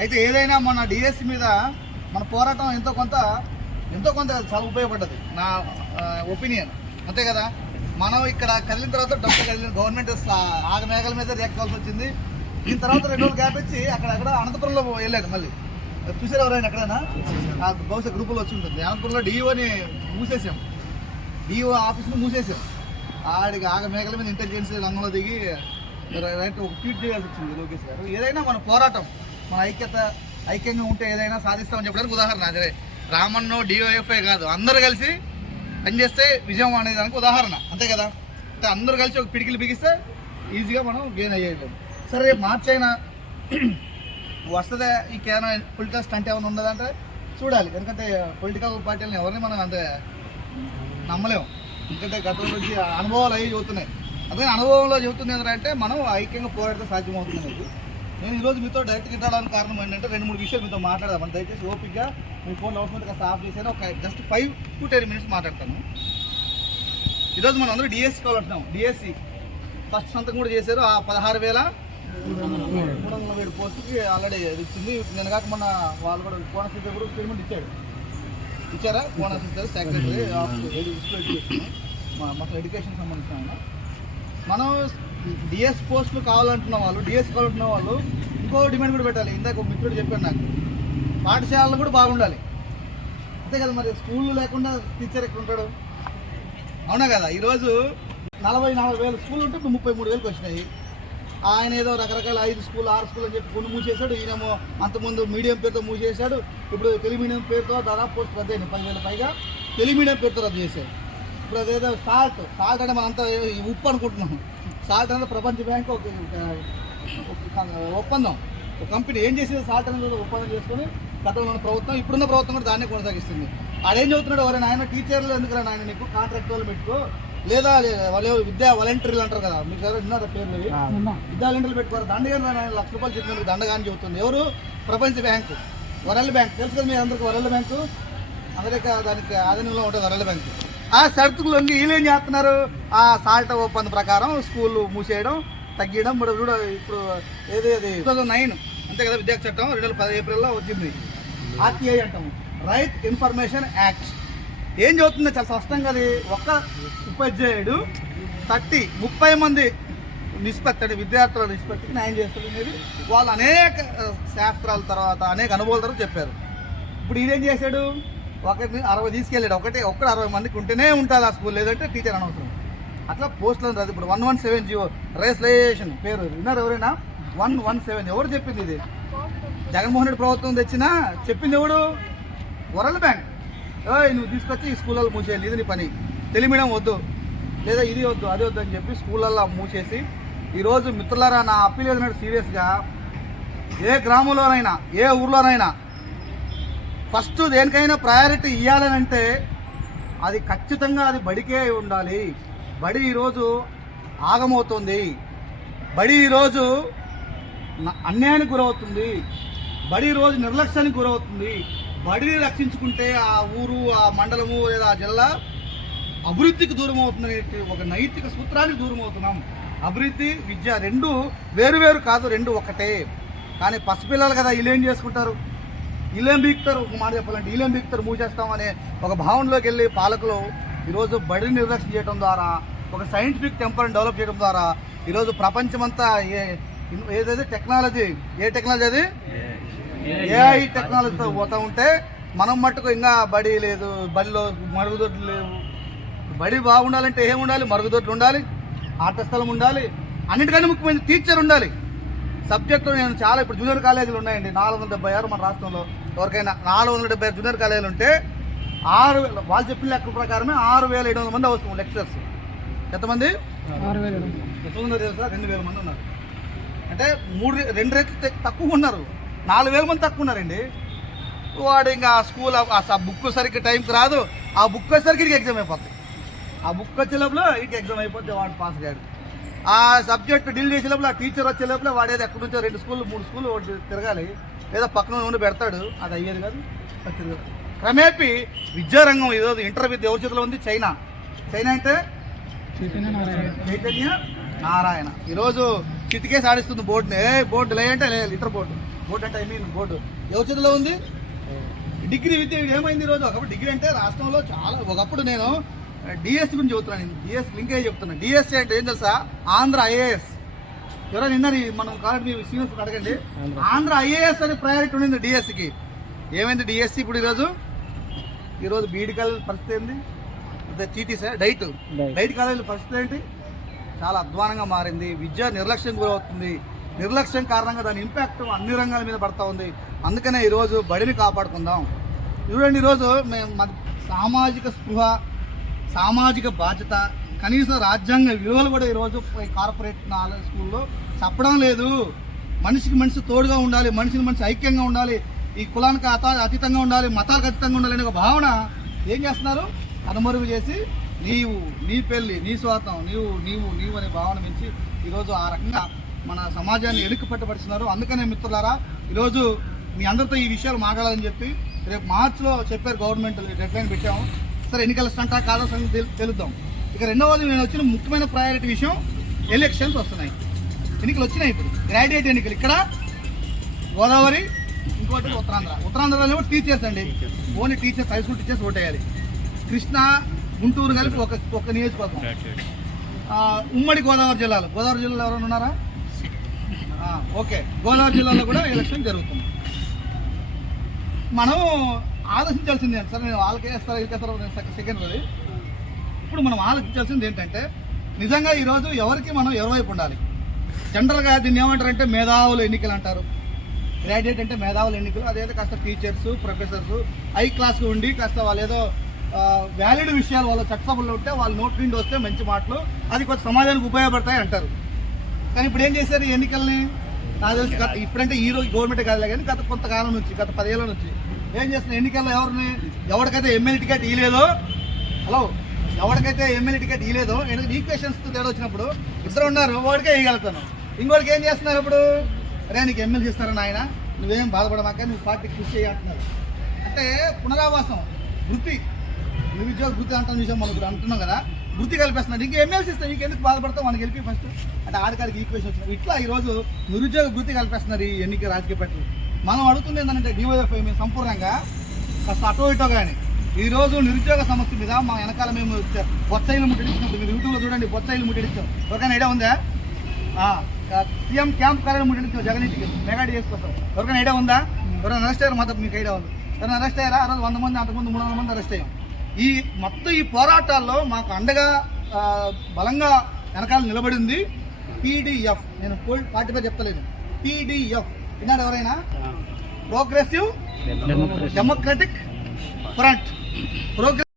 అయితే ఏదైనా మన డిఎస్సి మీద మన పోరాటం ఎంతో కొంత ఎంతో కొంత చాలా ఉపయోగపడ్డది. నా ఒపీనియన్ అంతే కదా? మనం ఇక్కడ కదిలిన తర్వాత డబ్బు కదిలిన గవర్నమెంట్ ఆగ మేఘల మీద రియాక్ట్ కావాల్సి వచ్చింది. దీని తర్వాత రెండు రోజులు గ్యాప్ ఇచ్చి అక్కడ అక్కడ అనంతపురంలో వెళ్ళాడు మళ్ళీ. చూసారు ఎవరైనా ఎక్కడైనా? బహుశా గ్రూపులో వచ్చి ఉంటుంది. అనంతపురంలో డిఓని మూసేసాం డిఓ ఆఫీస్ని మూసేసాం ఆడికి ఆగ మేఘల మీద ఇంటెలిజెన్స్ రంగంలో దిగి రైట్ ఒక ట్వీట్ చేయాల్సి వచ్చింది లోకేష్ గారు. ఏదైనా మన పోరాటం. మన ఐక్యత ఐక్యంగా ఉంటే ఏదైనా సాధిస్తామని చెప్పడానికి ఉదాహరణ అదే. రామన్నో డిఓఎఫ్ఐ కాదు. అందరూ కలిసి పనిచేస్తే విజయం అనే దానికి ఉదాహరణ. అంతే కదా? అంటే అందరూ కలిసి ఒక పిడికిలు బిగిస్తే ఈజీగా మనం గెయిన్ అయ్యేయలేము సరే రేపు మార్చి అయినా వస్తుందా ఈ కేనా పొలిటికల్ స్టంట్ ఏమైనా ఉన్నదంటే చూడాలి. ఎందుకంటే పొలిటికల్ పార్టీలను ఎవరిని మనం అంతే నమ్మలేము ఎందుకంటే గతం నుంచి అనుభవాలు అవి చెబుతున్నాయి అందుకని అనుభవంలో చెబుతుంది ఏంటంటే మనం ఐక్యంగా పోరాడితే సాధ్యమవుతుంది నేను ఈరోజు మీతో డైరెక్ట్గా ఇంటడానికి కారణం ఏంటంటే రెండు మూడు విషయాలు మీతో మాట్లాడదాం దయచేసి ఓపిక్గా మీ ఫోన్ అవసరం కాస్త ఆఫ్ చేశాను ఒక just five to ten minutes మాట్లాడతాను. ఈరోజు మనం అందరూ డిఎస్సి కావాలంటున్నాం డిఎస్సి ఫస్ట్ సంతకం కూడా చేశారు. ఆ పదహారు వేల మూడు వందల వేడు పోస్టుకి ఆల్రెడీ అది ఇచ్చింది. నిన్న కాక మొన్న వాళ్ళు కూడా కోనసీత కూడా స్టేట్మెంట్ ఇచ్చాడు ఇచ్చారా? కోనసీత సెక్రటరీ ఆఫ్ ఎడ్యుకేషన్ మా- మొత్తం ఎడ్యుకేషన్ సంబంధించిన మనం డిఎస్ పోస్టులు కావాలంటున్న వాళ్ళు డిఎస్ కావాలంటున్న వాళ్ళు ఇంకో డిమాండ్ కూడా పెట్టాలి. ఇందాక ఒక మిత్రుడు చెప్పాడు నాకు. పాఠశాలలు కూడా బాగుండాలి. అంతే కదా మరి స్కూల్ లేకుండా టీచర్ ఎక్కడ ఉంటాడు? అవునా కదా? ఈరోజు నలభై నలభై వేలు స్కూల్ ఉంటే ఇప్పుడు ముప్పై మూడు వేలకు వచ్చినాయి. ఆయన ఏదో రకరకాల ఐదు స్కూల్ ఆరు స్కూల్ అని చెప్పి కొన్ని మూసేశాడు ఈయనేమో అంతకుముందు మీడియం పేరుతో మూసేశాడు ఇప్పుడు తెలుగు మీడియం పేరుతో దాదాపు పోస్ట్ రద్దు అయింది. పదివేల పైగా తెలుగు మీడియం పేరుతో రద్దు చేశాడు. ఇప్పుడు అదేదో సాల్ట్ సాల్ట్ అంటే మనంతా ఈ ఉప్పు అనుకుంటున్నాం. సాల్ట్ అనేది ప్రపంచ బ్యాంక్ ఒక ఒప్పందం. ఒక కంపెనీ ఏం చేసేది సాల్ట్ అనేది ఒప్పందం చేసుకొని గతంలో ఉన్న ప్రభుత్వం ఇప్పుడున్న ప్రభుత్వం కూడా దాన్నే కొనసాగిస్తుంది. ఆడేం చెబుతున్నాడు ఎవరైనా ఆయన టీచర్లు ఎందుకు ఆయన నీకు? కాంట్రాక్ట్ వాళ్ళు పెట్టుకో. లేదా వాళ్ళు విద్యా వాలంటీర్లు అంటారు కదా మీకు ఎవరు విన్నారా పేర్లు? విద్యా వాలంటీర్లు పెట్టుకోరు? దండగా ఆయన లక్ష రూపాయలు చెప్పినందుకు దండగా అని చెబుతుంది. ఎవరు? ప్రపంచ బ్యాంకు. World bank. తెలుసు కదా మీ అందరికి వరల్డ్ బ్యాంకు? అమెరికా దానికి ఆధీనంలో ఉంటుంది వరల్డ్ బ్యాంక్. ఆ షరతులు ఉంది వీళ్ళేం ఏం చేస్తున్నారు? ఆ సాల్ట్ ఒప్పందం ప్రకారం స్కూల్ మూసేయడం తగ్గించడం ఇప్పుడు చూడ ఇప్పుడు ఏది టూ థౌసండ్ నైన్. అంతే కదా విద్యా చట్టం రెండు వేల పది ఏప్రిల్లో వచ్చింది. ఆర్టీఐ అంటాము. Right information act. ఏం చదువుతుందో చాలా స్పష్టంగా అది ఒక్క ఉపాధ్యాయుడు థర్టీ ముప్పై మంది నిష్పత్తి అంటే విద్యార్థుల నిష్పత్తికి న్యాయం చేస్తుంది అనేది వాళ్ళు అనేక శాస్త్రాల తర్వాత అనేక అనుభవాల తర్వాత చెప్పారు. ఇప్పుడు ఈయనేం చేశాడు? ఒకరిని అరవై తీసుకెళ్ళాడు. ఒకటే ఒక్కడ అరవై మందికి ఉంటేనే ఉంటుంది ఆ స్కూల్. లేదంటే టీచర్ అనవసరం. అట్లా పోస్టులను రాదు. ఇప్పుడు one one seven GO rationalisation పేరు. విన్నారు ఎవరైనా? One one seven. ఎవరు చెప్పింది ఇది? జగన్మోహన్ రెడ్డి ప్రభుత్వం తెచ్చినా చెప్పింది ఎవడు? World bank. ఏ నువ్వు తీసుకొచ్చి ఈ స్కూళ్ళలో మూసేయాలి. ఇది నీ పని. తెలిమిడం వద్దు. లేదా ఇది వద్దు అది వద్దు అని చెప్పి స్కూళ్ళల్లో మూసేసి ఈరోజు మిత్రులారా నా అప్పీల్ ఏదైనా సీరియస్గా ఏ గ్రామంలోనైనా ఏ ఊర్లోనైనా ఫస్ట్ దేనికైనా ప్రయారిటీ ఇవ్వాలని అంటే అది ఖచ్చితంగా అది బడికే ఉండాలి. బడి ఈరోజు ఆగమవుతుంది. బడి ఈరోజు అన్యాయానికి గురవుతుంది. బడి ఈరోజు నిర్లక్ష్యానికి గురవుతుంది. బడిని రక్షించుకుంటే ఆ ఊరు ఆ మండలము లేదా ఆ జిల్లా అభివృద్ధికి దూరం అవుతుంది ఒక నైతిక సూత్రానికి దూరం అవుతున్నాం అభివృద్ధి విద్య రెండు వేరు వేరు కాదు రెండు ఒకటే. కానీ పసిపిల్లలు కదా వీళ్ళు ఏం చేసుకుంటారు? వీళ్ళేం బీక్తారు ఒక మాట చెప్పాలంటే వీళ్ళేం బీక్తారు మూసేస్తాం అనే ఒక భావనలోకి వెళ్ళి పాలకులు ఈరోజు బడిని నిర్లక్ష్యం చేయడం ద్వారా ఒక సైంటిఫిక్ టెంపర్ని డెవలప్ చేయడం ద్వారా ఈరోజు ప్రపంచమంతా ఏ ఏదైతే టెక్నాలజీ ఏ టెక్నాలజీ అది? ఏఐ టెక్నాలజీతో పోతా ఉంటే మనం మట్టుకు ఇంకా బడి లేదు బడిలో మరుగుదొడ్లు లేవు. బడి బాగుండాలంటే ఏం ఉండాలి మరుగుదొడ్లు ఉండాలి ఆట స్థలం ఉండాలి అన్నిటికంటే ముఖ్యమైన టీచర్ ఉండాలి. సబ్జెక్టులు నేను చాలా ఇప్పుడు జూనియర్ కాలేజీలు ఉన్నాయండి. నాలుగు వందల డెబ్బై ఆరు మన రాష్ట్రంలో. ఎవరికైనా నాలుగు వందల డెబ్బై ఆరు జూనియర్ కాలేజీలు ఉంటే ఆరు వేల వాళ్ళు చెప్పిన లెక్క ప్రకారమే ఆరు వేల ఏడు వందల మంది అవసరం లెక్చరర్స్. ఎంతమంది? రెండు వేల మంది ఉన్నారు. అంటే మూడు రెండు రెట్లు తక్కువ ఉన్నారు. నాలుగు వేల మంది తక్కువ ఉన్నారండి. వాడు ఇంకా ఆ స్కూల్ ఆ బుక్ సరిగ్గా టైంకి రాదు. ఆ బుక్ వచ్చేసరికి ఇటు ఎగ్జామ్ అయిపోతుంది ఆ బుక్ వచ్చే లోపల ఇటు ఎగ్జామ్ అయిపోతే వాడు పాస్ అయ్యాడు ఆ సబ్జెక్ట్ డీల్ చేసే లోపల ఆ టీచర్ వచ్చే లోపల వాడు ఏదో ఎక్కడి నుంచో రెండు స్కూల్ మూడు స్కూల్ తిరగాలి. లేదా పక్కన ఉండి పెడతాడు. అది అయ్యేది కాదు తిరగదు క్రమేపీ విద్యారంగం ఏదో ఇంటర్ విద్య ఎవరి చేతిలో ఉంది? చైనా. చైనా అంటే? చైతన్య నారాయణ. ఈరోజు చిటికేసి ఆడిస్తుంది బోర్డుని. ఏ బోర్డు లే అంటే లే ఇంటర్ బోర్డు. బోర్డు అంటే ఐ మీన్ బోర్డు. ఎవరి చేతిలో ఉంది? డిగ్రీ విద్య ఏమైంది ఈరోజు? ఒకప్పుడు డిగ్రీ అంటే రాష్ట్రంలో చాలా ఒకప్పుడు నేను డిఎస్ గురించి చెబుతున్నాను డిఎస్ లింక్ అయ్యి చెప్తున్నాను డిఎస్సి అంటే ఏం తెలుసా? ఆంధ్ర ఐఏఎస్. ఎవరైనా నిన్న మనం కాలేజ్ మీ సీనియర్స్ అడగండి. ఆంధ్ర. ఐఏఎస్ అనే ప్రయారిటీ ఉండింది డిఎస్సికి ఏమైంది డిఎస్సి ఇప్పుడు ఈరోజు? ఈరోజు బీఈడి కాలేజ్ పరిస్థితి ఏంది? TT sir DIET. డైట్. కాలేజీల పరిస్థితి ఏంటి? చాలా అధ్వానంగా మారింది. విద్య నిర్లక్ష్యం గురవుతుంది నిర్లక్ష్యం కారణంగా దాని ఇంపాక్ట్ అన్ని రంగాల మీద పడతా ఉంది. అందుకనే ఈరోజు బడిని కాపాడుకుందాం. చూడండి ఈరోజు మేము సామాజిక స్పృహ సామాజిక బాధ్యత కనీసం రాజ్యాంగ విలువలు కూడా ఈరోజు కార్పొరేట్ స్కూల్లో చెప్పడం లేదు. మనిషికి మనిషి తోడుగా ఉండాలి మనిషికి మనిషి ఐక్యంగా ఉండాలి ఈ కులానికి అత అతీతంగా ఉండాలి మతాలకు అతీతంగా ఉండాలి అనే ఒక భావన ఏం చేస్తున్నారు? కనుమరుగు చేసి నీవు నీ పెళ్ళి నీ స్వార్థం నీవు నీవు నీవు అనే భావన మించి ఈరోజు ఆ రకంగా మన సమాజాన్ని ఎలుక పట్టబడుతున్నారు అందుకనే మిత్రులారా ఈరోజు మీ అందరితో ఈ విషయాలు మాట్లాడాలని చెప్పి రేపు మార్చిలో చెప్పారు గవర్నమెంట్ డెడ్ లైన్ పెట్టాము. సరే ఎన్నికల స్టంటా కాదో సంగతి తెలుద్దాం. ఇక రెండవది నేను వచ్చిన ముఖ్యమైన ప్రయారిటీ విషయం ఎలక్షన్స్ వస్తున్నాయి. ఎన్నికలు వచ్చినాయి ఇప్పుడు. గ్రాడ్యుయేట్ ఎన్నికలు. ఇక్కడ గోదావరి ఇంకోటి ఉత్తరాంధ్ర. ఉత్తరాంధ్రలో కూడా టీచర్స్ అండి. Only teachers high school teachers ఓటేయాలి కృష్ణ గుంటూరు కలిపి ఒక ఒక నియోజకవర్గం. ఉమ్మడి గోదావరి జిల్లాలో. గోదావరి జిల్లాలో ఎవరైనా ఉన్నారా? ఓకే. గోదావరి జిల్లాలో కూడా ఎలక్షన్ జరుగుతుంది. మనం ఆలోచించాల్సింది ఏంటి? సార్ నేను వాళ్ళకి వేస్తారా వీళ్ళకి వేస్తారా నేను సెకండ్ అది ఇప్పుడు మనం ఆలోచించాల్సింది ఏంటంటే నిజంగా ఈరోజు ఎవరికి మనం ఎవరివైపు ఉండాలి? జనరల్గా దీన్ని ఏమంటారంటే మేధావులు ఎన్నికలు అంటారు. గ్రాడ్యుయేట్ అంటే మేధావులు ఎన్నికలు అదేదో కాస్త టీచర్స్ ప్రొఫెసర్స్ హై క్లాస్ ఉండి కాస్త వాళ్ళు ఏదో వ్యాలిడ్ విషయాలు వాళ్ళ చట్టసభల్లో ఉంటే వాళ్ళు నోట్ నుండి వస్తే మంచి మాటలు అది కొంచెం సమాజానికి ఉపయోగపడతాయి అంటారు. కానీ ఇప్పుడు ఏం చేశారు ఈ ఎన్నికల్ని? నాకు తెలిసి ఇప్పుడంటే ఈ రోజు గవర్నమెంట్ కాదులే కానీ గత కొంతకాలం నుంచి గత పదేళ్ళ నుంచి ఏం చేస్తున్నారు ఎన్నికల్లో ఎవరిని? ఎవరికైతే ఎమ్మెల్యే టికెట్ ఇవ్వలేదో హలో ఎవరికైతే ఎమ్మెల్యే టికెట్ ఇవ్వలేదో ఈక్వేషన్స్ తేడా వచ్చినప్పుడు ఇద్దరు ఉన్నారు వాడికే ఇవ్వగలుగుతాను ఇంకోటికి ఏం చేస్తున్నారు ఇప్పుడు? అరే నీకు ఎమ్మెల్యే ఇస్తారని నాయన? నువ్వేం బాధపడమాక నువ్వు పార్టీకి కృషి చేయాలంటున్నారు అంటే పునరావాసం వృత్తి. నిరుద్యోగ వృత్తి అంటాం విషయం మనం ఇప్పుడు అంటున్నాం కదా వృత్తి కల్పిస్తున్నారు. నీకు ఎమ్మెల్సీ ఇస్తాను నీకు ఎందుకు బాధపడతావు? మనకి వెళ్ళి ఫస్ట్ అంటే ఆడకాడికి ఈక్వేషన్ వచ్చింది. ఇట్లా ఈరోజు నిరుద్యోగ వృత్తి కల్పిస్తున్నారు ఈ ఎన్నిక రాజకీయ పార్టీలు. మనం అడుగుతుంది ఏంటంటే డివైఎఫ్ఐ మేము సంపూర్ణంగా కాస్త అటో ఇటో కానీ ఈరోజు నిరుద్యోగ సమస్య మీద మా వెనకాల మేము బొత్సైలు ముట్టడిస్తున్నాం మీరు యూట్యూబ్లో చూడండి బొత్సైలు ముట్టడిస్తాం ఎవరికైనా ఐడియా ఉందా? సీఎం క్యాంప్ కార్యాలయం ముట్టడిస్తాం జగన్ ఇంటికి. మెగా డిఎస్ కోసం. ఎవరికైనా ఐడియా ఉందా? ఎవరైనా అరెస్ట్ అయ్యారు? మాత్రం మీకు ఐడియా ఉంది. ఎవరైనా అరెస్ట్ అయ్యారా? ఆ రోజు వంద మంది అంతకుముందు మూడు వందల మంది అరెస్ట్ అయ్యాం. ఈ మొత్తం ఈ పోరాటాల్లో మాకు అండగా బలంగా వెనకాల నిలబడింది పీడిఎఫ్ నేను పార్టీ పేరు చెప్తలేను పీడిఎఫ్ విన్నారు ఎవరైనా? Progressive democratic front progress